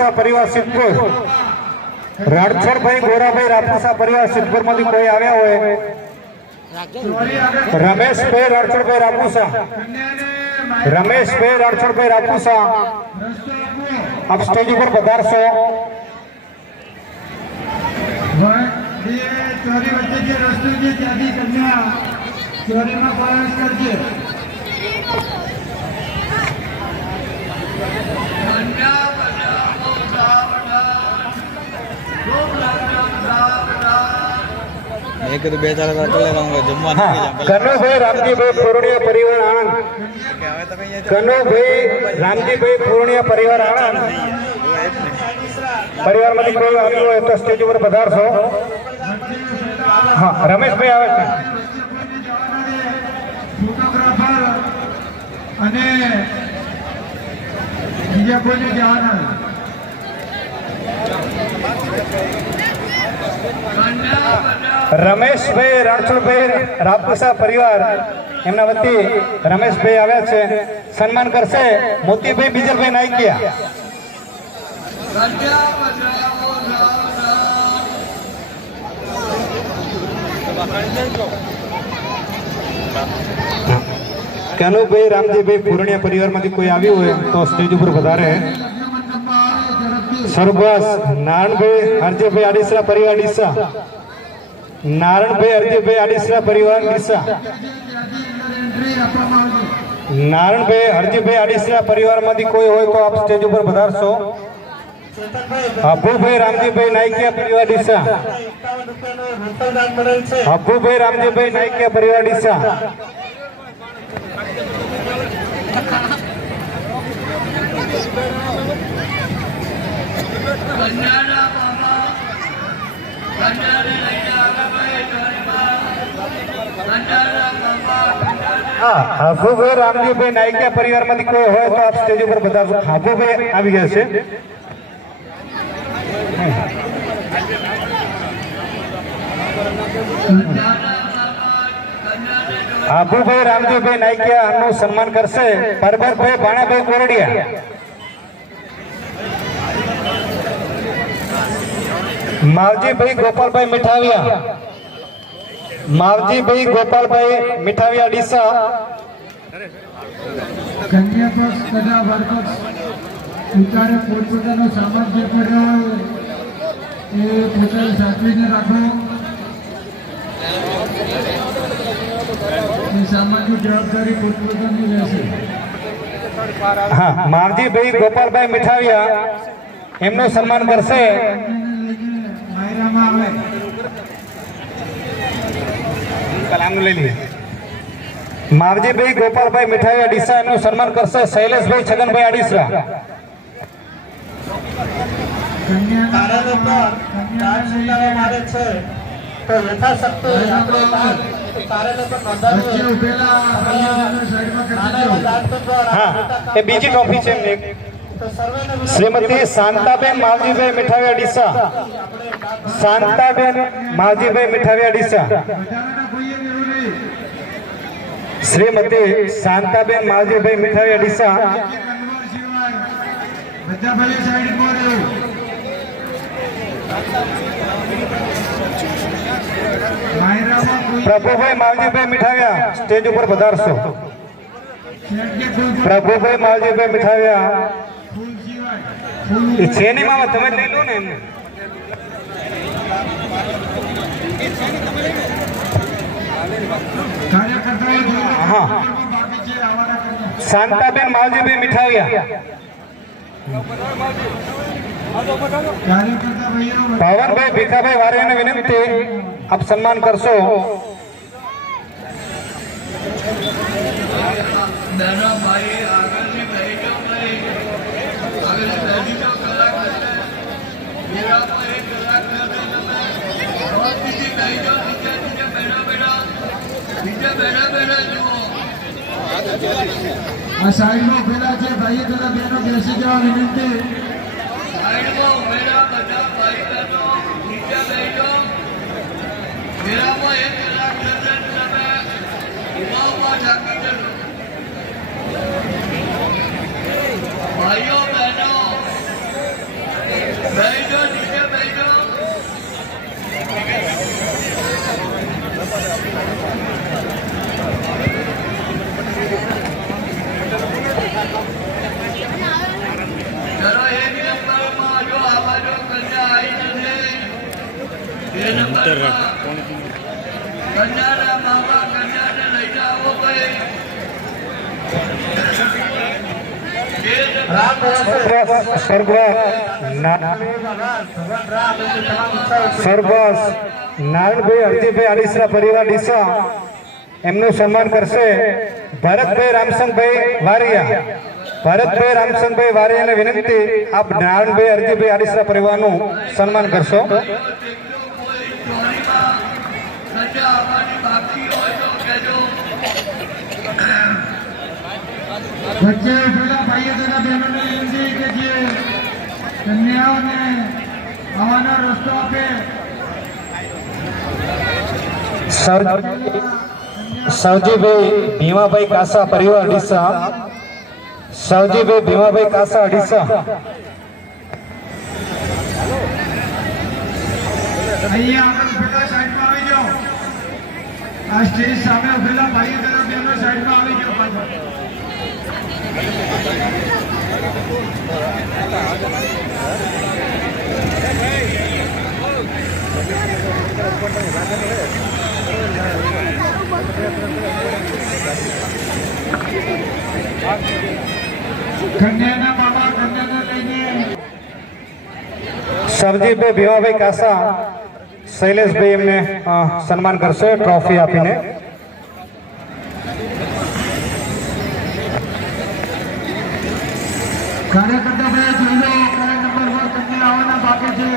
રાપુસા પરિવાર સિદ્ધપુર, રણછોડભાઈ ગોરાભાઈ રાપુસા પરિવાર સિદ્ધપુર માંથી કોઈ આવ્યા હોય, રમેશભાઈ રણછોડભાઈ રાપુસા, રમેશભાઈ રણછોડભાઈ રાપુસા આપ સ્ટેજ ઉપર પધારશો। ચોરી વચ્ચે જે રસ્તો છે ત્યાંથી કન્યા ચોરીમાં પ્રવેશ કરશે। एक तो बेचारा कर लेगा जम्मा कनुभाई रामजीभाई पूर्णिया परिवार आनंद, कनुभाई रामजीभाई पूर्णिया परिवार आनंद परिवार માંથી કોઈ આવ્યું હોય તો સ્ટેજ ઉપર પધારશો। હા, રમેશભાઈ આવે છે। ફોટોગ્રાફર અને બીજા કોઈને જવાના રમેશભાઈ રણછોડભાઈ રાપુસા પરિવાર એમના વતી રમેશભાઈ આવ્યા છે, સન્માન કરશે મોતીભાઈ બીજલભાઈ નાઈકિયા। કનુભાઈ રામજીભાઈ પૂર્ણિયા પરિવાર માંથી કોઈ આવ્યું હોય તો સ્ટેજ ઉપર વધારે। સરબાસ નારણભાઈ હરજીભાઈ આડીસરા પરિવાર ડીસા, નારણભાઈ હરજીભાઈ આડીસરા પરિવાર ડીસા, નારણભાઈ હરજીભાઈ આડીસરા પરિવાર માંથી કોઈ હોય તો આપ સ્ટેજ ઉપર પધારશો। અભુભાઈ રામજીભાઈ નાઈકિયા પરિવાર ડીસા, અભુભાઈ રામજીભાઈ નાઈકિયા પરિવાર ડીસા। હાભુભાઈ રામજીભાઈ નાઈકિયા પરિવાર માંથી કોઈ હોય તો આપ સ્ટેજ ઉપર પધારશો। હાભુભાઈ આવી ગયા છે। હાભુભાઈ રામજીભાઈ નાઈકિયા નું સન્માન કરશે પરબતભાઈ ભાણાભાઈ કોરડિયા। માવજીભાઈ ગોપાલભાઈ મીઠાવિયા, માવજીભાઈ ગોપાલભાઈ મીઠાવિયા ડીસા। કન્યા પક્ષ તથા વર પક્ષ સ્વીકારે પોતપોતાનો સામાન જે પડ્યો એ પોતાની સાચવીને રાખો। એ સામાનની જવાબદારી પોતપોતાની રહેશે। હા, માવજીભાઈ ગોપાલભાઈ મીઠાવિયા એમનું સન્માન કરશે। માયરામાં આવે કલામનું લઈ લઈએ। માવજીભાઈ ગોપાલભાઈ મીઠાવિયા ડીસા એમનું સન્માન કરશે શૈલેષભાઈ છગનભાઈ આડીસરા। હા, એ બીજી ટ્રોફી છે એમની। શ્રીમતી શાંતાબેન માવજીભાઈ મીઠાવિયા ડીસા, શાંતાબેન માવજીભાઈ મીઠાવિયા ડીસા, શ્રીમતી શાંતાબેન માવજીભાઈ મીઠાવિયા ડીસા। પ્રભુભાઈ માવજીભાઈ મીઠાવિયા સ્ટેજ ઉપર પધારશો। પ્રભુભાઈ માવજીભાઈ મીઠાવિયા એ છે નહીં મામા, તમે લઈ લો ને એમને। હા, શાંતાબેન માવજીભાઈ મીઠાવિયા। પવનભાઈ ભીખાભાઈ વારિયાને વિનંતી આપ સન્માન કરશો। આ સાઈડમાં પેલા જે ભાઈઓ તથા બહેનો બેસી જવા વિનંતી। સરબસ નારાયણભાઈ હરજીભાઈ આડીસરા પરિવાર ડીસા એમનું સન્માન કરશે ભરતભાઈ રામસંગભાઈ વારિયા. ભરતભાઈ રામસંગભાઈ વારિયાને વિનંતી આપ નારાયણભાઈ હરજીભાઈ આડીસરા પરિવારનું સન્માન કરશો. વચ્ચે પેલા ભાઈઓ તથા બહેનોને વિનંતી કે જે કન્યાઓને આવવાનો રસ્તો આપે. સવજીભાઈ ભીમાભાઈ કાસા પરિવાર ડીસા. સવજીભાઈ ભીમાભાઈ કાસા ડીસા. અહીંયા આગળ પેલા સાઈડમાં આવી જાઓ. આ સ્ટેજ સામે ઉભેલા ભાઈઓ તથા બહેનો સાઈડમાં આવી જાઓ પાછળ. કન્યાના બાબા કન્યાને લઈને સવજીભાઈ ભીમાભાઈ કાસા શૈલેષભાઈ એમને સન્માન કરશે ટ્રોફી આપીને. કાર્યકર્તા ભાઈ જોઈ લો કયા નંબર પર કન્યા આવવાના બાકી છે.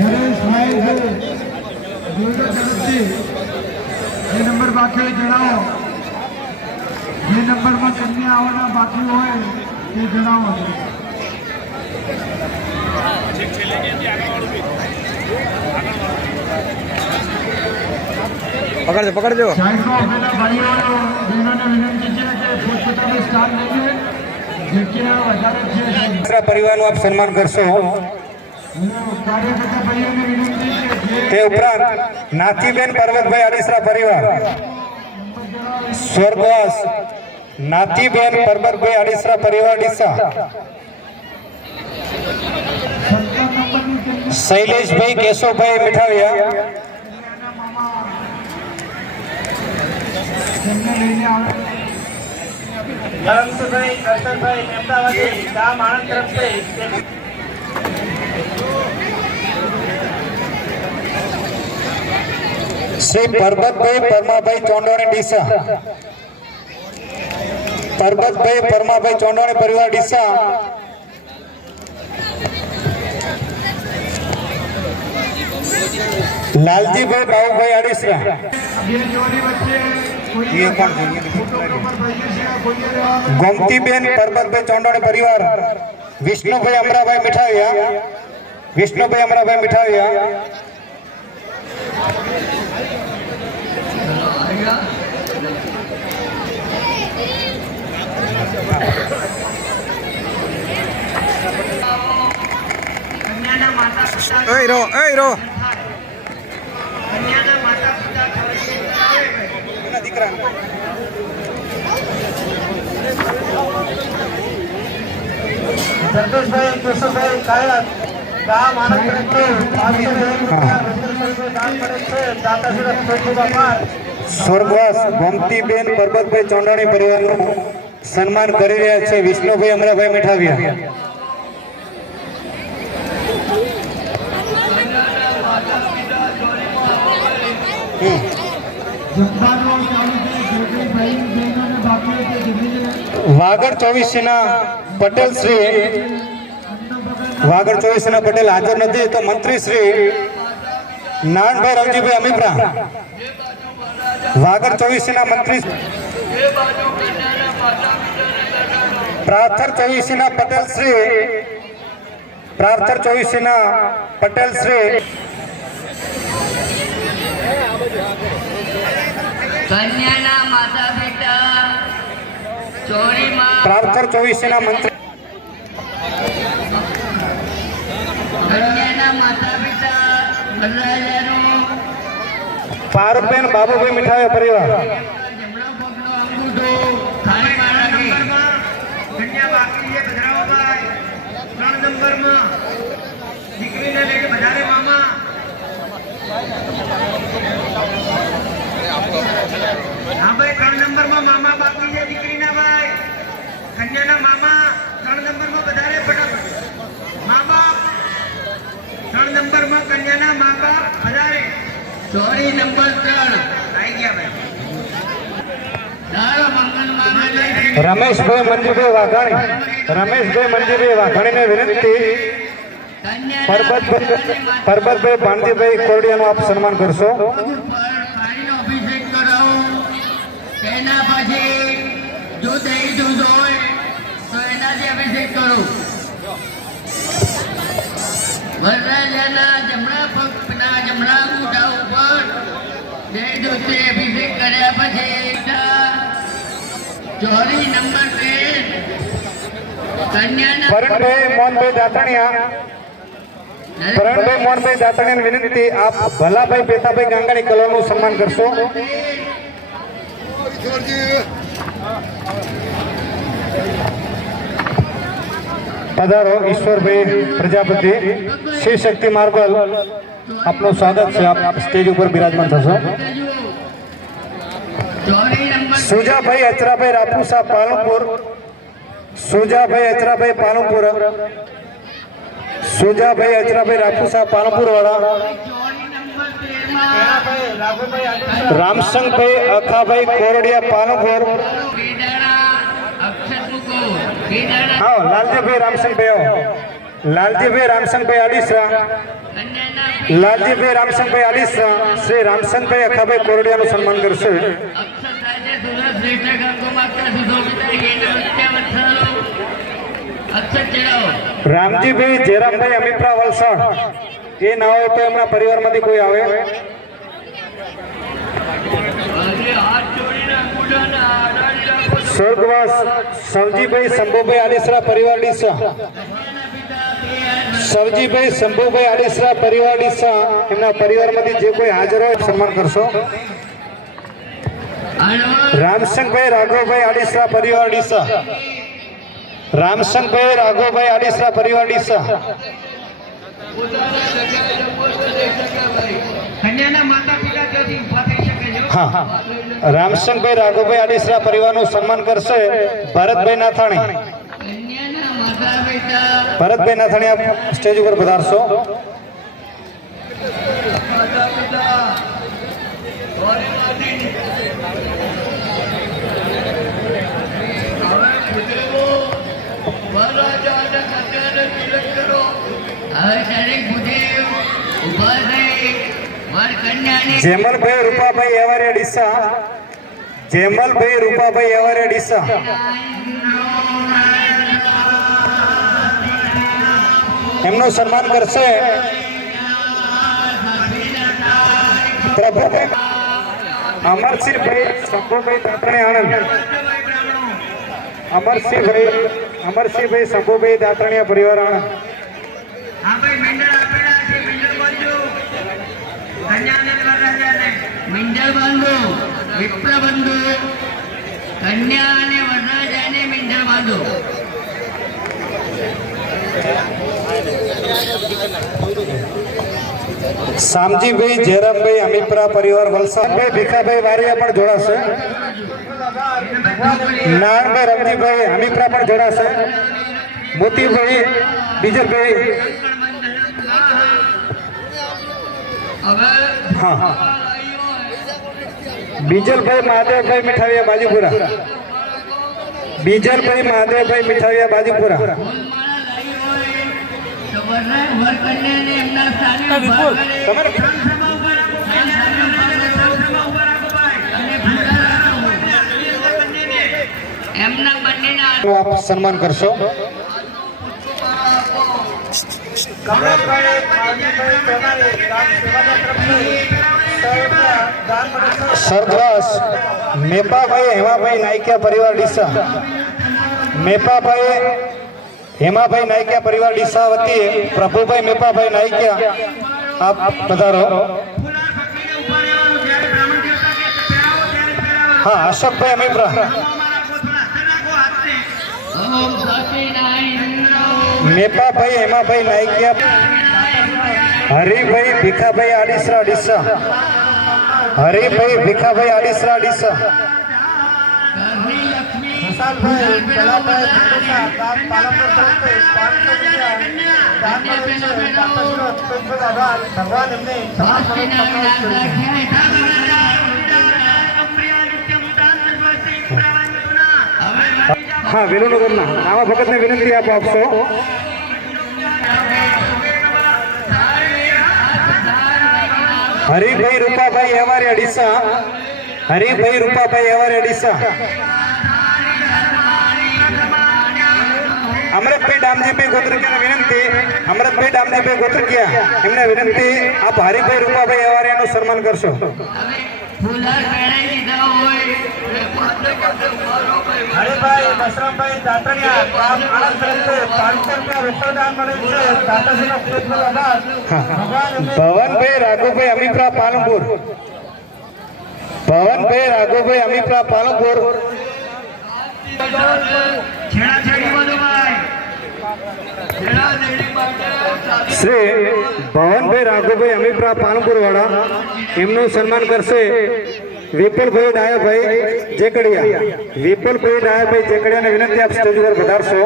નરેશભાઈ છે જોઈ લો ઝડપથી જે નંબર બાકી હોય જણાવો. જે નંબરમાં કન્યા આવવાના બાકી હોય તે જણાવો. પકડજો. સાઈડમાં ઉભેલા ભાઈઓ બહેનોને વિનંતી છે કે પોતપોતાનું સ્થાન લઈને જગ્યા વધારે છે. આડીસરા પરિવારનું આપ સન્માન કરશો. કાર્યકર્તા ભાઈઓને વિનંતી છે તે ઉપરાંત નાથીબેન પરબતભાઈ આડીસરા પરિવાર. સ્વર્ગવાસ નાથીબેન પરબતભાઈ આડીસરા પરિવાર ડીસા. શૈલેષભાઈ કેશવભાઈ મીઠાવિયા. જેમને લઈને આવે ધરમસુભાઈ કરશનભાઈ અમદાવાદી ગામ આણંદ તરફથી શ્રી પરબતભાઈ પરમાભાઈ ચોંડોણી ડીસા. પરબતભાઈ પરમાભાઈ ચોંડોણી પરિવાર ડીસા. લાલજીભાઈ બાબુભાઈ આડીસરા. બે જોડી વચ્ચે કોઈ ફોટોગ્રાફર ભાઈઓ છે કોઈએ રહેવાનું. ગોમતીબેન પરબતભાઈ ચોંડોણી પરિવાર. વિષ્ણુભાઈ અમરાભાઈ મીઠાવિયા. વિષ્ણુભાઈ અમરાભાઈ મીઠાવિયા. કન્યાના માતા પિતા એય રો કન્યાના માતા પિતા દીકરા સંતોષભાઈ કેશવભાઈ કાયત ગામ આણંદ તરફથી 500 દાન કરે છે. દાતાશ્રી ખૂબ ખૂબ આભાર. સ્વર્ગવાસ ગોમતીબેન પરબતભાઈ ચોંડાણી પરિવારનું સન્માન કરી રહ્યા છે વિષ્ણુભાઈ અમરાભાઈ મીઠાવિયા. જમવાનું ચાલુ છે. જે કોઈ ભાઈ બહેનોને બાકી હોય તે જમી લે. વાગડ 24 ના પટેલ શ્રી વાગડ 24 ના પટેલ હાજર નથી તો મંત્રી શ્રી નારાયણભાઈ રવજીભાઈ અમીપરા. વાગડ 24 ના મંત્રી પ્રાર્થર 24 ના પટેલ શ્રી પ્રાર્થર 24 ના પટેલ શ્રી કન્યાના માતા પિતા ચોરીમાં પ્રાર્થર 24 ના મંત્રી કન્યાના માતા પિતા વરરાજાનું પારુબેન બાબુભાઈ મીઠાવિયા પરિવાર. જમણો પગનો અંગૂઠો થાળીમાં રાખી કન્યા બાકી છે ભદ્રાવભાઈ 3 નંબરમાં દીકરીને લઈને વધારે મામા જોડી નંબર 3 આવી ગયા ભાઈ. દાડો મંગલ માંગલ્ય રમેશભાઈ મંજુભાઈ વાઘાણી, રમેશભાઈ મંજુભાઈ વાઘાણીને વિનંતી પરબતભાઈ ભાણજીભાઈ કોરડિયાનું આપ સન્માન કરશો. પાણીનો અભિષેક કરાવો. તેના પછી જો દહીં દૂધ હોય તો એનાથી અભિષેક કરો. વરરાજાના જમણા પગના જમણા અંગૂઠા ઉપર દહીં દૂધથી અભિષેક કર્યા પછી જોડી નંબર 3 કન્યાના પરણભાઈ મોહનભાઈ દાતણિયા, પરણભાઈ મોહનભાઈ દાતણિયાને વિનંતી આપ ભલાભાઈ પેતાભાઈ ગાંગાણી કલોલનું સન્માન કરશો. પધારો ઈશ્વરભાઈ પ્રજાપતિ, શ્રી શક્તિ માર્બલ આપનું સ્વાગત છે. આપ સ્ટેજ ઉપર બિરાજમાન થશો. જોડી નંબર સુજાભાઈ અચરાભાઈ રાપુસા પાલનપુર, સુજાભાઈ અચરાભાઈ પાલનપુર, સુજાભાઈ અચરાભાઈ રાપુસા પાલનપુર વાળા, જોડી નંબર 13 ભાઈ રાઘુભાઈ આદેશ રામસંગભાઈ અખાભાઈ કોરડિયા પાલનપુર. કેદારા અક્ષર મુકો કેદારા આવો લાલજીભાઈ રામસંગભાઈ, આવો લાલજીભાઈ રામસંગભાઈ આડીસરા, કન્યાના લાલજીભાઈ રામસંગભાઈ આડીસરા શ્રી રામસંગભાઈ અખાભાઈ કોરડિયાનું સન્માન કરશે. અક્ષર રાજે સુરત શ્રેષ્ઠ ગંગો માતા સુશોભિતા ગેના વચ્ચે અક્ષર ચડાવો. રામજીભાઈ જેરામભાઈ અમિત્રા વલસાડ, એ ના હોય તો એમના પરિવારમાંથી કોઈ આવે. અને હાથ જોડીને અંગૂઠાના આડાડી રાખો. સ્વર્ગવાસ સવજીભાઈ શંભુભાઈ આડીસરા પરિવાર ડીસા, સવજીભાઈ શંભુભાઈ આડીસરા પરિવાર ડીસા એમના પરિવારમાંથી જે કોઈ હાજર હોય સન્માન કરશો. રામસંગભાઈ રાઘવભાઈ આડીસરા પરિવાર ડીસા, રામસંગભાઈ રાઘવભાઈ આડીસરા પરિવાર ડીસા, કન્યાના માતા પિતા ત્યાંથી ઊભા થઈ શકે છે. હા રામસંગભાઈ રાઘવભાઈ આડીસરા પરિવારનું સન્માન કરશે ભરતભાઈ નાથાણી. કન્યાના માતા પિતા ભરતભાઈ નાથાણી આપ સ્ટેજ ઉપર પધારશો. માતા પિતા ગોરીમાંથી હવે ભૂદેવો વરરાજા અને કન્યાને તિલક કરો. હવે દરેક ભૂદેવ ઊભા થઈ મારી કન્યાને જેમલભાઈ રૂપાભાઈ એવારિયા ડીસા, જેમલભાઈ રૂપાભાઈ એવારિયા ડીસા, એમનું સન્માન કરશે પ્રભુભાઈ અમરસિંહભાઈ શંભુભાઈ દાતણી આણંદ, અમરસિંહભાઈ શંભુભાઈ દાતણીયા પરિવાર આણંદ. હા ભાઈ મંડળ આપેલા છે. મંડળ બાંધો કન્યાને વરરાજાને મંડળ બાંધો. વિપ્ર બંધુ કન્યા અને વરરાજાને મંડળ બાંધો. શામજીભાઈ જેરામભાઈ અમીપરા પરિવાર વલસાડભાઈ ભીખાભાઈ વારિયા પણ જોડાશે. નારાયણભાઈ રમજીભાઈ અમીપરા પણ જોડાશે. મોતીભાઈ બીજલભાઈ, હવે હા બીજલભાઈ મહાદેવભાઈ મીઠાવિયા બાજુપુરા, બીજલભાઈ મહાદેવભાઈ મીઠાવિયા બાજુપુરા. વર કન્યાને એમના સ્થાને ઊભા કરે. તમારે એમના બંનેના આપ સન્માન કરશો. કમલેશભાઈ માલજીભાઈ સોનારી ગ્રામ સેવાના તરફથી દાન મળે. સરદાસ મેપાભાઈ હેમાભાઈ નાયકિયા પરિવાર ડીસા, મેપાભાઈ હેમાભાઈ નાયકિયા પરિવાર ડીસા વતી પ્રભુભાઈ મેપાભાઈ નાયકિયા આપ પધારો. હા અશોકભાઈ અમીપરા, ઓમ સચિદાનંદ મેપાભાઈ હેમાભાઈ નાયકિયા, હરિભાઈ ભીખાભાઈ આડીસરા ડીસા, હરિભાઈ ભીખાભાઈ આડીસરા ડીસા, ઘરની લક્ષ્મી વિશાલભાઈ કલાભાઈ ભંડોસા ગામ પાલનપુર તરફથી 500 રૂપિયા દાન મળે છે દાતાશ્રીનો ખૂબ ખૂબ આભાર ભગવાન એમને તમામ હા વેલુનગરના આવા ભગતને વિનંતી આપશો. હરિભાઈ રૂપાભાઈ એવારી અડીસા, હરિભાઈ રૂપાભાઈ એવારી અડીસા. અમરતભાઈ ડામજીભાઈ ગોત્રકિયા વિનંતી, અમરતભાઈ ડામજીભાઈ ગોત્રકિયા એમને વિનંતી આપ હરિભાઈ રૂપાભાઈ એવારિયાનું સન્માન કરશો. હરિભાઈ દશરથભાઈ દાતણિયા ગામ આણંદ તરફથી 500 રૂપિયા રોકડ દાન મળે છે દાતાશ્રીનો ખૂબ ખૂબ આભાર ભગવાન એમને ભવનભાઈ રાઘુભાઈ અમીપરા પાલનપુર, ભવનભાઈ રાઘુભાઈ અમીપરા પાલનપુર. શ્રી ભવનભાઈ રાઘુભાઈ અમીપરા પાલનપુર વાળા એમનું સન્માન કરશે વિપુલભાઈ ડાયાભાઈ જેકડિયા. વિપુલભાઈ ડાયાભાઈ જેકડિયાને વિનંતી આપ સ્ટેજ પર વધારશો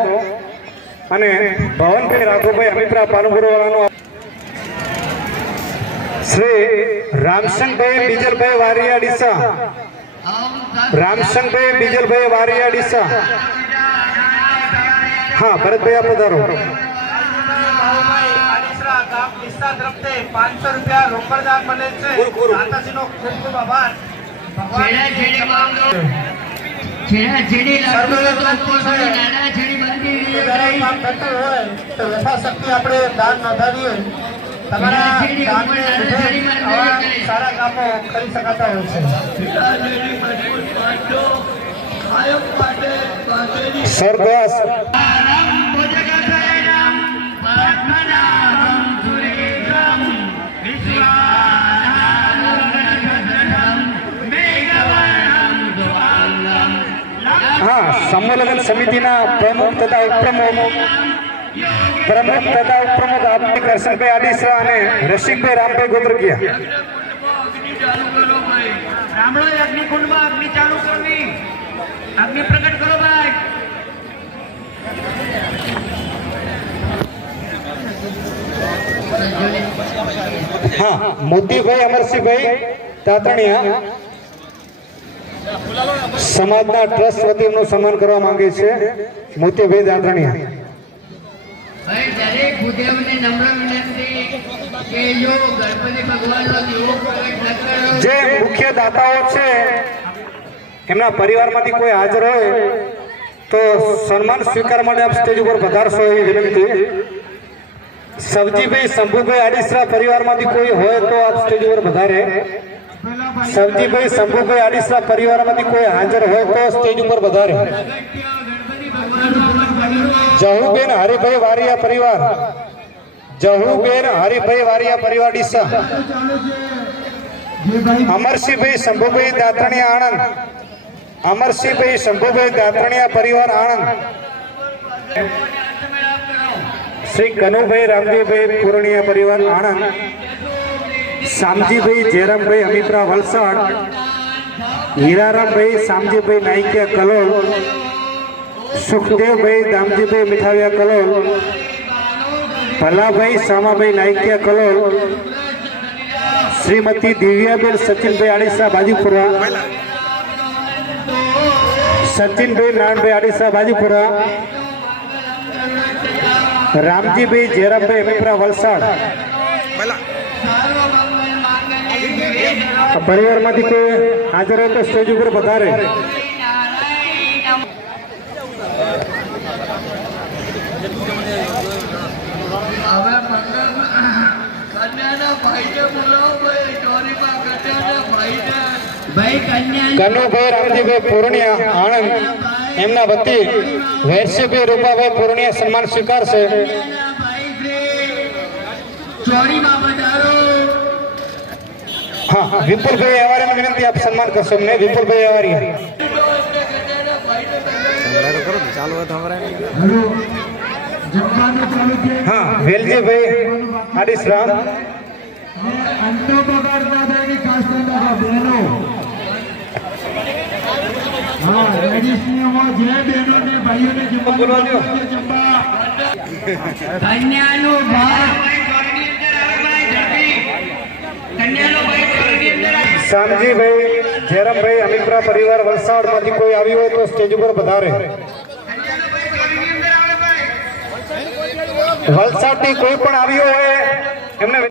અને ભવનભાઈ રાઘુભાઈ અમીપરા પાલનપુર વાળાનું શ્રી રામસંગભાઈ બીજલભાઈ વારિયા ડીસા, રામસંગભાઈ બીજલભાઈ વારિયા ડીસા. હા ભરતભાઈ આપ પધારો. બાબુભાઈ આડીસરા ગામ વિસ્તાર તરફથી 500 રૂપિયા રોકડ દાન મળે છે દાતાશ્રીનો ખૂબ ખૂબ આભાર ભગવાન કામ થતું હોય તો યથાશક્તિ આપણે દાન નોંધાવીએ. તમારા દાનને લીધે આવા સારા કામો કરી શકાતા હોય છે. સ્વર્ગવાસ હા સંમેલન સમિતિના પ્રમુખ તથા ઉપપ્રમુખ આપણી કરશનભાઈ આડીસરા અને રસિકભાઈ રામભાઈ ગોત્રકિયા. રામણો અગ્નિકુંડમાં અગ્નિ ચાલુ કરવી, અગ્નિ પ્રગટ કરો ભાઈ. હા મોતીભાઈ અમરસિંહભાઈ તાતણિયા સમાજના ટ્રસ્ટ વતી એમનું સન્માન કરવા માંગે છે. મોતીભાઈ તાતણિયા. ભાઈ દરેક ભૂદેવને નમ્ર વિનંતી કે જો ગણપતિ ભગવાનનો દીવો પ્રગટ ન કરો. જે મુખ્ય દાતાઓ છે એમના પરિવારમાંથી કોઈ હાજર હોય તો સન્માન સ્વીકાર માટે આપ સ્ટેજ ઉપર પધારશો એવી વિનંતી. સવજીભાઈ શંભુભાઈ આડીસરા પરિવારમાંથી કોઈ હોય તો આપ સ્ટેજ ઉપર પધારે. સવજીભાઈ શંભુભાઈ આડીસરા પરિવારમાંથી કોઈ હાજર હોય તો સ્ટેજ ઉપર પધારે. જહુબેન હરિભાઈ વારિયા પરિવાર, જહુબેન હરિભાઈ વારિયા પરિવાર ડીસા. અમરસિંહભાઈ શંભુભાઈ દાતણિયા આણંદ, અમરસિંહભાઈ શંભુભાઈ દાતણિયા પરિવાર આણંદ. શ્રી કનુભાઈ રામજીભાઈ પૂર્ણિયા પરિવાર આણંદ. શામજીભાઈ જયરામભાઈ અમીપરા વલસાડ. હીરારામભાઈ શામજીભાઈ નાઈકિયા કલોલ. સુખદેવભાઈ દામજીભાઈ મીઠાવિયા કલોલ. ભલાભાઈ શામાભાઈ નાઈકિયા કલોલ. શ્રીમતી દિવ્યાબેન સચિનભાઈ આડીસા બાજીપુરા. સચિનભાઈ નારાયણભાઈ આડીસા બાજીપુરા. રામજીભાઈ જયરામભાઈ અમીપરા વલસાડ. પરિવારમાંથી કોઈ હાજર હોય તો સ્ટેજ ઉપર પધારે. કનુભાઈ રામજીભાઈ પૂર્ણિયા આણંદ એમના વતી વૈશ્યભાઈ રૂપાભાઈ પૂર્ણિયા સન્માન સ્વીકારશે. હા વિપુલભાઈ એવારીને વિનંતી આપ સન્માન કરશો એમને. વિપુલભાઈ એવારી. ચાલુ હોય તો અમારે હા વેલજીભાઈ આડીસરા. અંતો પગાર ના થાય કે ખાસ ધંધા બહેનો. હા લેડીઝ ની જે બહેનો ને ભાઈઓને જમવા કન્યાનો ભાઈ ચોરની અંદર આવે ભાઈ ઝડપી કન્યાનો ભાઈ ચોરની અંદર આવે શામજીભાઈ જયરામભાઈ અમીપરા પરિવાર વલસાડમાંથી કોઈ આવ્યું હોય તો સ્ટેજ ઉપર પધારે. કન્યાનો ભાઈ ચોરની અંદર આવે ભાઈ વલસાડથી કોઈ પણ આવ્યો હોય એમને